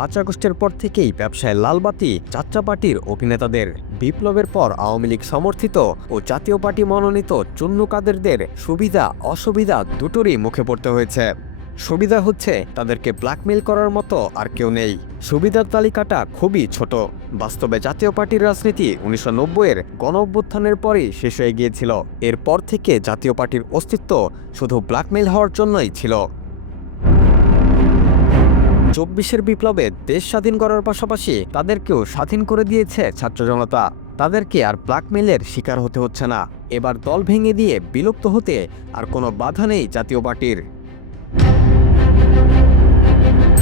পাঁচ আগস্টের পর থেকেই ব্যবসায় লালবাতি যাত্রা পার্টির অভিনেতাদের। বিপ্লবের পর আওয়ামী লীগ সমর্থিত ও জাতীয় পার্টি মনোনীত চুন্নু কাদেরদের সুবিধা, অসুবিধা দুটোরই মুখে পড়তে হয়েছে। সুবিধা হচ্ছে তাদেরকে ব্ল্যাকমেইল করার মতো আর কেউ নেই। সুবিধার তালিকাটা খুবই ছোট। বাস্তবে জাতীয় পার্টির রাজনীতি উনিশশো নব্বইয়ের গণ অভ্যুত্থানের পরেই শেষ হয়ে গিয়েছিল। এরপর থেকে জাতীয় পার্টির অস্তিত্ব শুধু ব্ল্যাকমেইল হওয়ার জন্যই ছিল। চব্বিশের বিপ্লবে দেশ স্বাধীন করার পাশাপাশি তাদেরকেও স্বাধীন করে দিয়েছে ছাত্র জনতা। তাদেরকে আর ব্ল্যাকমেইলের শিকার হতে হচ্ছে না। এবার দল ভেঙে দিয়ে বিলুপ্ত হতে আর কোনো বাধা নেই জাতীয় পার্টির।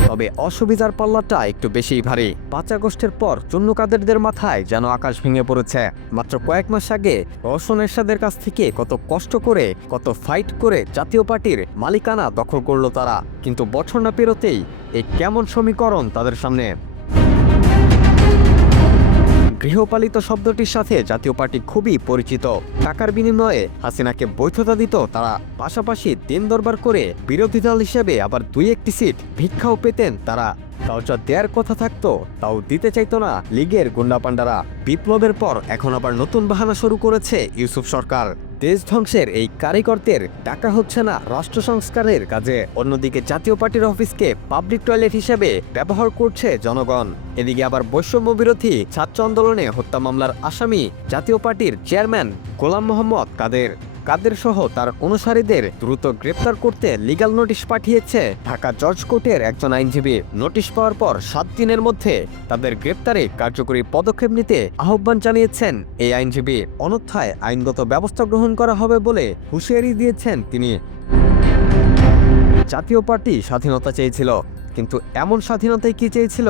তবে অসুবিধার পাল্লাটা একটু বেশিই ভারী। পাঁচ আগস্টের পর চুন্নু কাদেরদের মাথায় যেন আকাশ ভেঙে পড়েছে। মাত্র কয়েক মাস আগে রওশন এরশাদের কাছ থেকে কত কষ্ট করে, কত ফাইট করে জাতীয় পার্টির মালিকানা দখল করল তারা। কিন্তু বছর না পেরোতেই এই কেমন সমীকরণ তাদের সামনে? গৃহপালিত শব্দটির সাথে জাতীয় পার্টি খুবই পরিচিত। টাকার বিনিময়ে হাসিনাকে বৈধতা দিত তারা। পাশাপাশি দিন দরবার করে বিরোধী দল হিসেবে আবার দুই একটি সিট ভিক্ষাও পেতেন তারা। তাও যা দেয়ার কথা থাকতো, তাও দিতে চাইতো না লীগের গুন্ডাপান্ডারা বিপ্লবের পর এখন আবার নতুন বাহানা শুরু করেছে ইউসুফ সরকার। দেশ ধ্বংসের এই কারিগরদের টাকা হচ্ছে না রাষ্ট্র সংস্কারের কাজে। অন্যদিকে জাতীয় পার্টির অফিসকে পাবলিক টয়লেট হিসেবে ব্যবহার করছে জনগণ। এদিকে আবার বৈষম্য বিরোধী ছাত্র আন্দোলনে হত্যা মামলার আসামি জাতীয় পার্টির চেয়ারম্যান গোলাম মোহাম্মদ কাদের। কাদের সহ তার অনুসারীদের দ্রুত গ্রেপ্তার করতে লিগ্যাল নোটিশ পাঠিয়েছে। ঢাকা জর্জ কোর্টের একজন আইনজীবী নোটিশ পাওয়ার পর সাত দিনের মধ্যে তাদের গ্রেপ্তারে কার্যকরী পদক্ষেপ নিতে আহ্বান জানিয়েছেন। এই আইনজীবী অন্যথায় আইনগত ব্যবস্থা গ্রহণ করা হবে বলে হুঁশিয়ারি দিয়েছেন তিনি। জাতীয় পার্টি স্বাধীনতা চেয়েছিল, কিন্তু এমন স্বাধীনতাই কি চেয়েছিল?